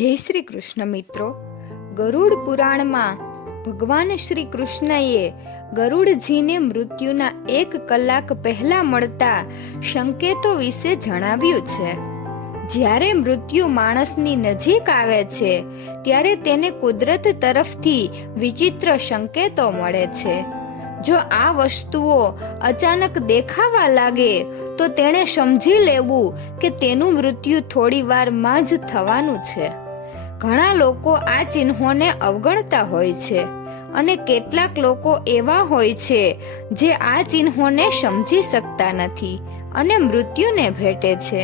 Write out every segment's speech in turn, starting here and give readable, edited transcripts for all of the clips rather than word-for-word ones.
જય શ્રી કૃષ્ણ મિત્રો. ગરુડ પુરાણમાં ભગવાન શ્રી કૃષ્ણએ ગરુડજીને મૃત્યુના 1 કલાક પહેલા મળતા સંકેતો વિશે જણાવ્યું છે. જ્યારે મૃત્યુ માણસની નજીક આવે છે ત્યારે તેને કુદરત તરફથી વિચિત્ર સંકેતો મળે છે. જો આ વસ્તુઓ અચાનક દેખાવા લાગે તો તેણે સમજી લેવું કે તેનું મૃત્યુ થોડી વારમાં જ થવાનું છે. ઘણા લોકો આ ચિહ્નોને અવગણતા હોય છે અને કેટલાક લોકો એવા હોય છે જે આ ચિહ્નોને સમજી શકતા નથી અને મૃત્યુને ભેટે છે.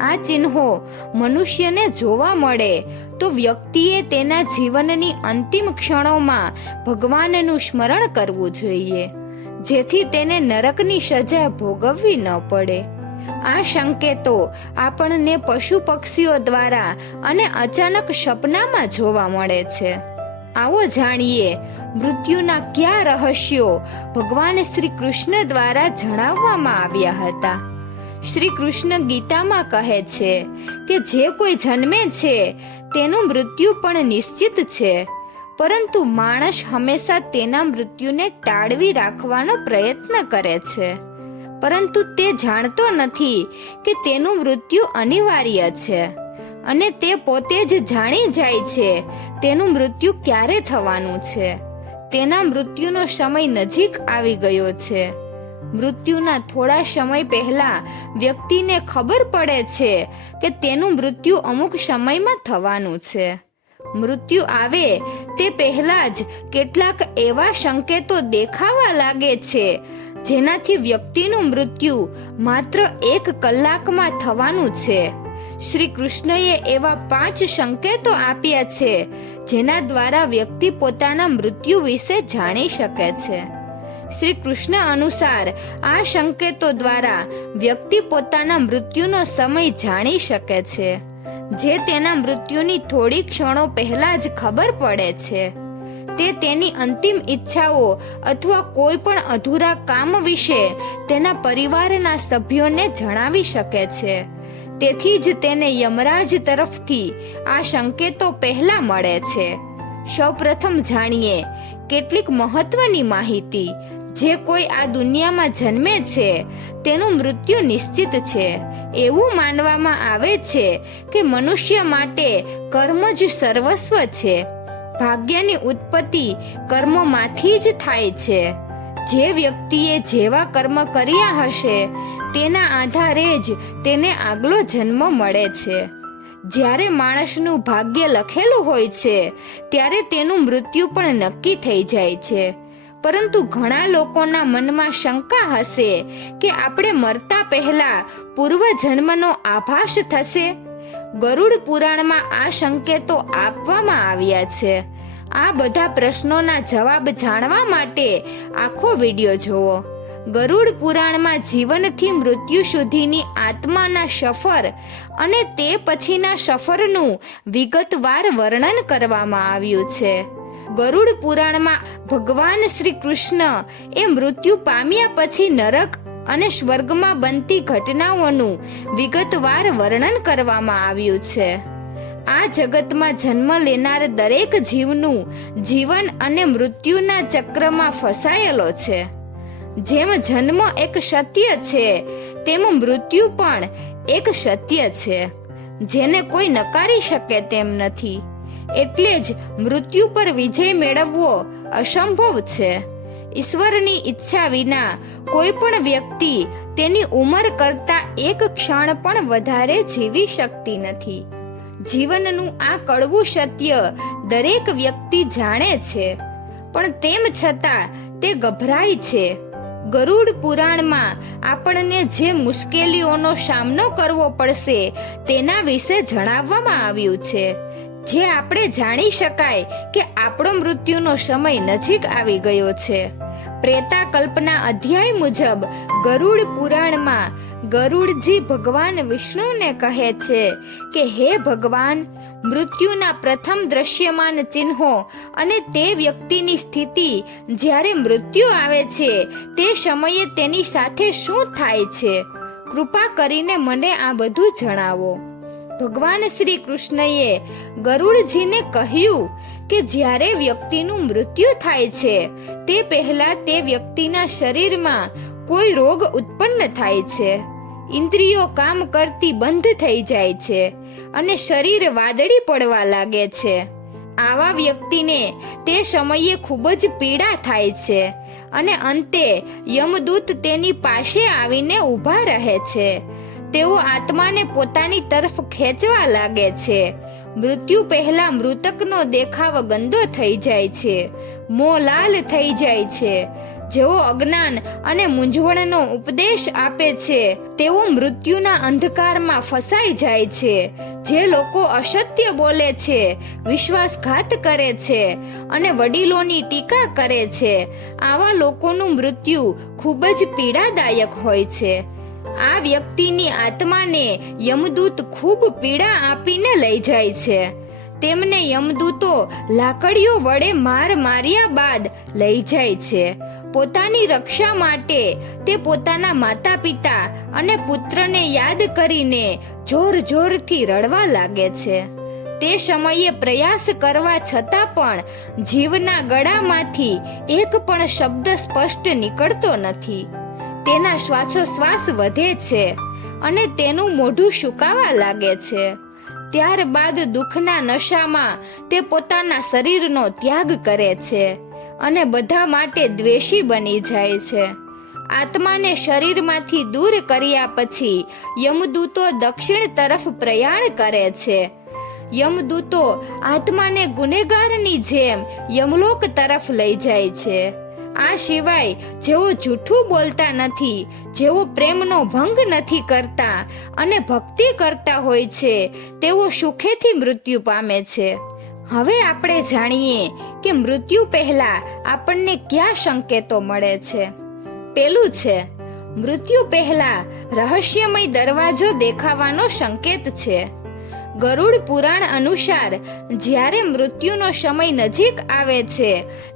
આ ચિહ્નો મનુષ્યને જોવા મળે તો વ્યક્તિએ તેના જીવનની અંતિમ ક્ષણોમાં ભગવાનનું સ્મરણ કરવું જોઈએ, જેથી તેને નરકની સજા ભોગવવી ન પડે. આ સંકેતો આપણને પશુ પક્ષીઓ દ્વારા અને અચાનક સપનામાં જોવા મળે છે. આવો જાણીએ મૃત્યુના કયા રહસ્યો ભગવાન શ્રી કૃષ્ણ દ્વારા જણાવવામાં આવ્યા હતા. શ્રી કૃષ્ણ ગીતામાં કહે છે કે જે કોઈ જન્મે છે તેનું મૃત્યુ પણ નિશ્ચિત છે, પરંતુ માણસ હંમેશા તેના મૃત્યુને ટાળવી રાખવાનો પ્રયત્ન કરે છે. પરંતુ તે જાણતો નથી કે તેનું મૃત્યુ અનિવાર્ય છે અને તે પોતે જ જાણી જાય છે તેનું મૃત્યુ ક્યારે થવાનું છે. તેના મૃત્યુનો સમય નજીક આવી ગયો છે. મૃત્યુના થોડા સમય પહેલા વ્યક્તિને ખબર પડે છે કે તેનું મૃત્યુ અમુક સમયમાં થવાનું છે. મૃત્યુ આવે તે પહેલા જ કેટલાક એવા સંકેતો દેખાવા લાગે છે જેનાથી વ્યક્તિનું મૃત્યુ માત્ર 1 કલાકમાં થવાનું છે. શ્રી કૃષ્ણએ એવા 5 સંકેતો આપ્યા છે જેના દ્વારા વ્યક્તિ પોતાના મૃત્યુ વિશે જાણી શકે છે. શ્રી કૃષ્ણ અનુસાર આ સંકેતો દ્વારા વ્યક્તિ પોતાના મૃત્યુનો સમય જાણી શકે છે, જે તેના મૃત્યુની થોડી ક્ષણો પહેલા જ ખબર પડે છે. તે તેની અંતિમ ઈચ્છાઓ અથવા કોઈ પણ અધૂરા કામ વિશે તેના પરિવારના સભ્યોને જણાવી શકે છે. તેથી જ તેને યમરાજ તરફથી આ સંકેતો પહેલા મળે છે. સૌપ્રથમ જાણીએ કેટલીક મહત્વની માહિતી. જે કોઈ આ દુનિયામાં જન્મે છે તેનું મૃત્યુ નિશ્ચિત છે. એવું માનવામાં આવે છે કે મનુષ્ય માટે કર્મ જ સર્વસ્વ છે. ભાગ્યની ઉત્પત્તિ કર્મોમાંથી જ થાય છે. જે વ્યક્તિએ જેવા કર્મ કર્યા હશે તેના આધારે જ તેને આગલો જન્મ મળે છે. જ્યારે માણસનું ભાગ્ય લખેલું હોય છે ત્યારે તેનું મૃત્યુ પણ નક્કી થઈ જાય છે. પરંતુ ઘણા લોકોના મનમાં શંકા હશે કે આપણે મરતા પહેલા પૂર્વજન્મનો આભાસ થશે. ગરુડ પુરાણમાં આ સંકેતો આપવામાં આવ્યા છે. આ બધા પ્રશ્નોના જવાબ જાણવા માટે આખો વિડિયો જુઓ. ગરુડ પુરાણમાં જીવનથી મૃત્યુ સુધીની આત્માના સફર અને તે પછીના સફરનું વિગતવાર વર્ણન કરવામાં આવ્યું છે. ગરુડ પુરાણમાં ભગવાન શ્રી કૃષ્ણ એ મૃત્યુ પામ્યા પછી નરક અને સ્વર્ગમાં બનતી ઘટનાઓનું વિગતવાર વર્ણન કરવામાં આવ્યું છે. આ જગતમાં જન્મ લેનાર દરેક જીવનું જીવન અને મૃત્યુના ચક્રમાં ફસાયેલો છે. જેમ જન્મ એક સત્ય છે તેમ મૃત્યુ પણ એક સત્ય છે, જેને કોઈ નકારી શકે તેમ નથી. એટલે જ મૃત્યુ પર વિજય મેળવવો અસંભવ છે. ઈશ્વરની ઈચ્છા વિના કોઈ પણ વ્યક્તિ તેની ઉંમર કરતાં 1 ક્ષણ પણ વધારે જીવી શકતી નથી. જીવનનું આ કડવું સત્ય દરેક વ્યક્તિ જાણે છે, પણ તેમ છતાં તે ગભરાય છે. ગરુડ પુરાણમાં આપણને જે મુશ્કેલીઓનો સામનો કરવો પડશે તેના વિશે જણાવવામાં આવ્યું છે, જે આપણે જાણી શકાય કે આપણો મૃત્યુનો સમય નજીક આવી ગયો છે. પ્રેતા કલ્પના અધ્યાય મુજબ ગરુડ પુરાણમાં ગરુડજી ભગવાન વિષ્ણુને કહે છે કે હે ભગવાન, મૃત્યુના પ્રથમ દ્રશ્યમાન ચિહ્નો અને તે વ્યક્તિની સ્થિતિ જ્યારે મૃત્યુ આવે છે તે સમયે તેની સાથે શું થાય છે, કૃપા કરીને મને આ બધું જણાવો. ભગવાન શ્રી કૃષ્ણએ ગરુડજીને કહ્યું કે જ્યારે વ્યક્તિનું મૃત્યુ થાય છે તે પહેલા તે વ્યક્તિના શરીરમાં કોઈ રોગ ઉત્પન્ન થાય છે, ઇન્દ્રિયો કામ કરતી બંધ થઈ જાય છે અને શરીર વાદળી પડવા લાગે છે. આવા વ્યક્તિને તે સમયે ખૂબ જ પીડા થાય છે અને અંતે યમદૂત તેની પાસે આવીને ઊભા રહે છે. તેઓ આત્માને પોતાની તરફ ખેંચવા લાગે છે. મૃત્યુ પહેલા મૃતકનો દેખાવ ગંદો થઈ જાય છે, મોં લાલ થઈ જાય છે. જેઓ અજ્ઞાન અને મૂંઝવણનો ઉપદેશ આપે છે તેઓ મૃત્યુના અંધકારમાં ફસાઈ જાય છે. જે લોકો અસત્ય બોલે છે, વિશ્વાસઘાત કરે છે અને વડીલોની ટીકા કરે છે, આવા લોકોનું મૃત્યુ ખૂબ જ પીડાદાયક હોય છે. આ વ્યક્તિની આત્માને યમદૂત ખૂબ પીડા આપીને લઈ જાય છે. તેમને યમદૂતો લાકડીઓ વડે માર્યા બાદ લઈ જાય છે. પોતાની રક્ષા માટે તે પોતાના માતા પિતા અને પુત્રને યાદ કરીને જોર જોરથી રડવા લાગે છે. તે સમયે પ્રયાસ કરવા છતાં પણ જીવના ગળામાંથી એક પણ શબ્દ સ્પષ્ટ નીકળતો નથી. તેના શ્વાસોશ્વાસ વધે છે અને તેનું મોઢું સુકાવા લાગે છે. ત્યારબાદ દુઃખના નશામાં તે પોતાના શરીરનો ત્યાગ કરે છે અને બધા માટે દ્વેષી બની જાય છે. આત્માને શરીરમાંથી દૂર કર્યા પછી યમદૂતો દક્ષિણ તરફ પ્રયાણ કરે છે. યમદૂતો આત્માને ગુનેગારની જેમ યમલોક તરફ લઈ જાય છે. આ સિવાય જેઓ જૂઠું બોલતા નથી, જેઓ પ્રેમનો ભંગ નથી કરતા અને ભક્તિ કરતા હોય છે, તેઓ સુખેથી મૃત્યુ પામે છે. હવે આપણે જાણીએ કે મૃત્યુ પહેલા આપણને કયા સંકેતો મળે છે. પેલું છે, મૃત્યુ પહેલા રહસ્યમય દરવાજો દેખાવાનો સંકેત છે. ગરુડ પુરાણ અનુસાર જ્યારે મૃત્યુનો સમય નજીક આવે છે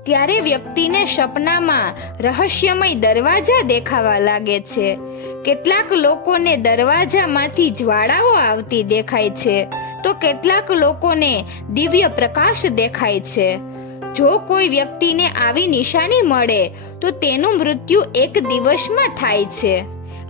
ત્યારે વ્યક્તિને સપનામાં રહસ્યમય દરવાજા દેખાવા લાગે છે. કેટલાક લોકોને દરવાજામાંથી જ્વાળાઓ આવતી દેખાય છે તો કેટલાક લોકોને દિવ્ય પ્રકાશ દેખાય છે. જો કોઈ વ્યક્તિને આવી નિશાની મળે તો તેનું મૃત્યુ એક દિવસમાં થાય છે.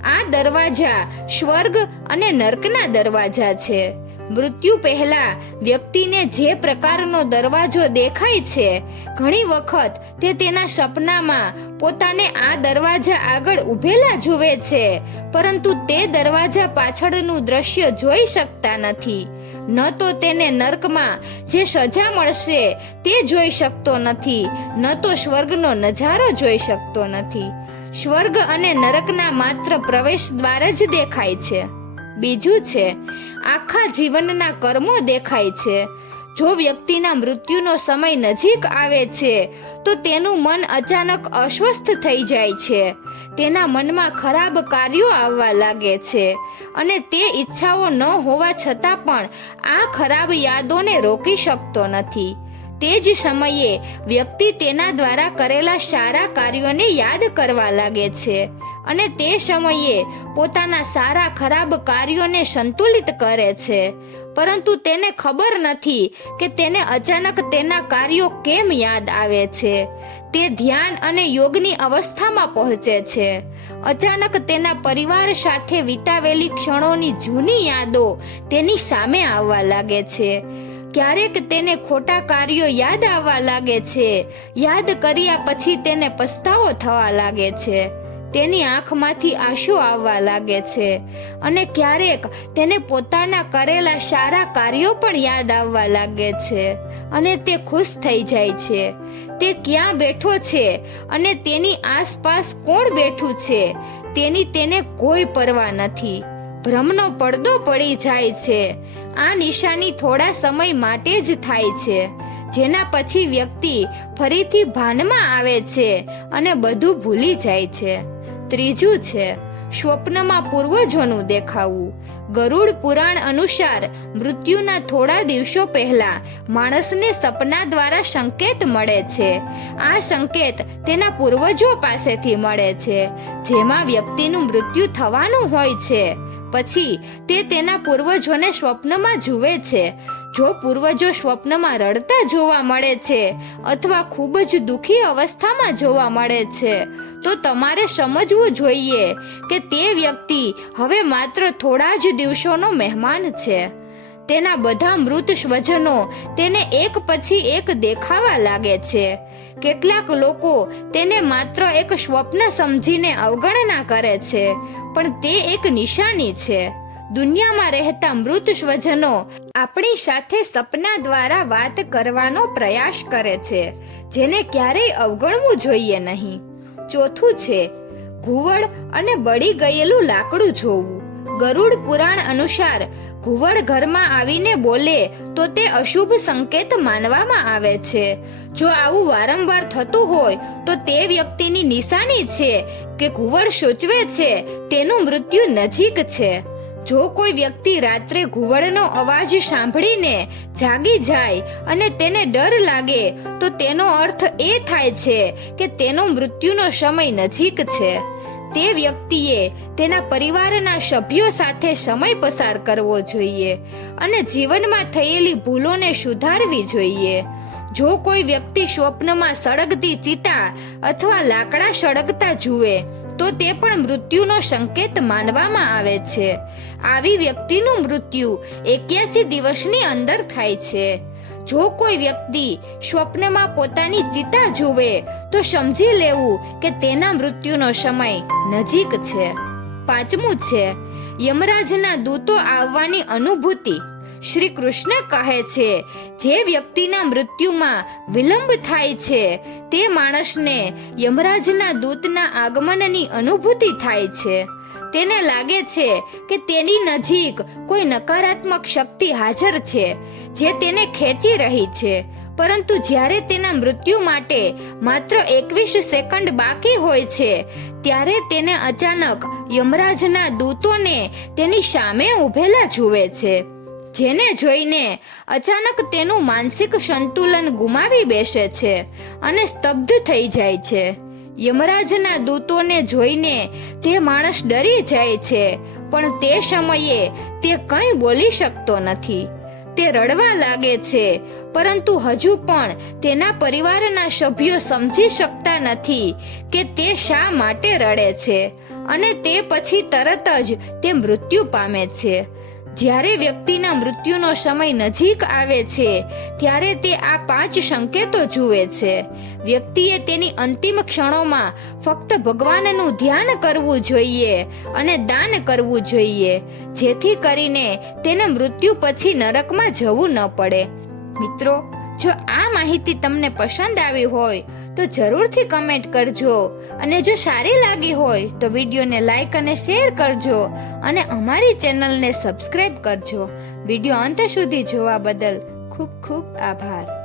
આ દરવાજા સ્વર્ગ અને નર્કના દરવાજા છે. મૃત્યુ પહેલા વ્યક્તિને જે પ્રકારનો દરવાજો દેખાય છે, ઘણી વખત તે તેના સપનામાં પોતાને આ દરવાજા આગળ ઊભેલા જુએ છે, પરંતુ તે દરવાજા પાછળનું દ્રશ્ય જોઈ શકતા નથી. ન તો તેને નર્કમાં જે સજા મળશે તે જોઈ શકતો નથી, ન તો સ્વર્ગનો નજારો જોઈ શકતો નથી. સ્વર્ગ અને નરકના માત્ર પ્રવેશ દ્વાર જ દેખાય છે. બીજું છે, આખા જીવનના કર્મો દેખાય છે. જો વ્યક્તિના મૃત્યુનો સમય નજીક આવે છે તો તેનું મન અચાનક અસ્વસ્થ થઈ જાય છે. તેના મનમાં ખરાબ કાર્યો આવવા લાગે છે અને તે ઈચ્છાઓ ન હોવા છતાં પણ આ ખરાબ યાદોને રોકી શકતો નથી. તે જ સમયે વ્યક્તિ તેના દ્વારા કરેલા સારા કાર્યોને યાદ કરવા લાગે છે અને તે સમયે પોતાના સારા ખરાબ કાર્યોને સંતુલિત કરે છે, પરંતુ તેને ખબર નથી કે તેને અચાનક તેના કાર્યો કેમ યાદ આવે છે. તે ધ્યાન અને યોગની અવસ્થામાં પહોંચે છે. અચાનક તેના પરિવાર સાથે વિતાવેલી ક્ષણોની જૂની યાદો તેની સામે આવવા લાગે છે. ક્યારેક તેને ખોટા કાર્યો યાદ આવવા લાગે છે. યાદ કર્યા પછી તેને પસ્તાવો થવા લાગે છે. તેની આંખમાંથી આંસુ આવવા લાગે છે અને ક્યારેક તેને પોતાના કરેલા સારા કાર્યો પણ યાદ આવવા લાગે છે અને તે ખુશ થઈ જાય છે. તે ક્યાં બેઠો છે અને તેની આસપાસ કોણ બેઠું છે તેની તેને કોઈ પરવા નથી. ભ્રમનો પડદો પડી જાય છે. આ નિશાની થોડા સમય માટે જ થાય છે, જેના પછી વ્યક્તિ ફરીથી ભાનમાં આવે છે અને બધું ભૂલી જાય છે. ત્રીજું છે, સ્વપ્નમાં પૂર્વજોનું દેખાવું. ગરુડ પુરાણ અનુસાર મૃત્યુના થોડા દિવસો પહેલા માણસને સપના દ્વારા સંકેત મળે છે. આ સંકેત તેના પૂર્વજો પાસેથી મળે છે, જેમાં વ્યક્તિનું મૃત્યુ થવાનું હોય છે. પછી તે તેના પૂર્વજોને સ્વપ્નમાં જુએ છે. જો પૂર્વજો સ્વપ્નમાં રડતા જોવા મળે છે અથવા ખૂબ જ દુઃખી અવસ્થામાં જોવા મળે છે તો તમારે સમજવું જોઈએ કે તે વ્યક્તિ હવે માત્ર થોડા જ દિવસોનો મહેમાન છે. તેના બધા મૃત સ્વજનો તેને એક પછી એક દેખાવા લાગે છે. કેટલાક લોકો તેને માત્ર એક સ્વપ્ન સમજીને અવગણના કરે છે, પણ તે એક નિશાની છે. દુનિયામાં રહેતા મૃત સ્વજનો આપણી સાથે સપના દ્વારા વાત કરવાનો પ્રયાસ કરે છે, જેને ક્યારેય અવગણવું જોઈએ નહીં. ચોથું છે ઘુવડ અને બળી ગયેલું લાકડું જોવું. ગરુડ પુરાણ અનુસાર ઘુવડ ઘરમાં આવીને બોલે તો તે અશુભ સંકેત માનવામાં આવે છે. જો આવું વારંવાર થતું હોય તો તે વ્યક્તિની નિશાની છે કે ઘુવડ સૂચવે છે તેનું મૃત્યુ નજીક છે. જો કોઈ વ્યક્તિ રાત્રે ઘુવડનો અવાજ સાંભળીને જાગી જાય અને તેને ડર લાગે તો તેનો અર્થ એ થાય છે કે તેનો મૃત્યુનો સમય નજીક છે. તે વ્યક્તિએ તેના પરિવારના સભ્યો સાથે સમય પસાર કરવો જોઈએ અને જીવનમાં થયેલી ભૂલોને સુધારવી જોઈએ. જો કોઈ વ્યક્તિ સ્વપ્નમાં સળગતી ચિતા અથવા લાકડા સળગતા જુએ તો તે પણ મૃત્યુનો સંકેત માનવામાં આવે છે. આવી વ્યક્તિનું મૃત્યુ 81 દિવસની અંદર થાય છે. જો કોઈ વ્યક્તિ સ્વપ્નમાં પોતાની ચિતા જુએ તો સમજી લેવું કે તેના મૃત્યુનો સમય નજીક છે. પાંચમું છે યમરાજના દૂતો આવવાની અનુભૂતિ. શ્રી કૃષ્ણ કહે છે જે વ્યક્તિના મૃત્યુમાં વિલંબ થાય છે તે માણસને યમરાજના દૂતના આગમનની અનુભૂતિ થાય છે. તેને લાગે છે કે તેની નજીક કોઈ નકારાત્મક શક્તિ હાજર છે જે તેને ખેંચી રહી છે. પરંતુ જ્યારે તેના મૃત્યુ માટે માત્ર 21 સેકન્ડ બાકી હોય છે ત્યારે તેને અચાનક યમરાજના દૂતોને તેની સામે ઊભેલા જુએ છે, જેને જોઈને અચાનક તેનું માનસિક સંતુલન ગુમાવી બેસે છે અને સ્તબ્ધ થઈ જાય છે. યમરાજના દૂતોને જોઈને તે માણસ ડરી જાય છે, પણ તે સમયે તે કંઈ બોલી શકતો નથી. તે રડવા લાગે છે, પરંતુ હજુ પણ તેના પરિવારના સભ્યો સમજી શકતા નથી કે તે શા માટે રડે છે અને તે પછી તરત જ તે મૃત્યુ પામે છે. જ્યારે વ્યક્તિના મૃત્યુનો સમય નજીક આવે છે ત્યારે તે આ 5 સંકેતો જુએ છે. વ્યક્તિએ તેની અંતિમ ક્ષણોમાં ફક્ત ભગવાનનું ધ્યાન કરવું જોઈએ અને દાન કરવું જોઈએ, જેથી કરીને તેને મૃત્યુ પછી નરકમાં જવું ન પડે. મિત્રો, જો આ માહિતી તમને પસંદ આવી હોય તો જરૂરથી કમેન્ટ કરજો અને જો સારી લાગી હોય તો વિડીયોને લાઈક અને શેર કરજો અને અમારી ચેનલને સબસ્ક્રાઇબ કરજો. વિડીયો અંત સુધી જોવા બદલ ખૂબ ખૂબ આભાર.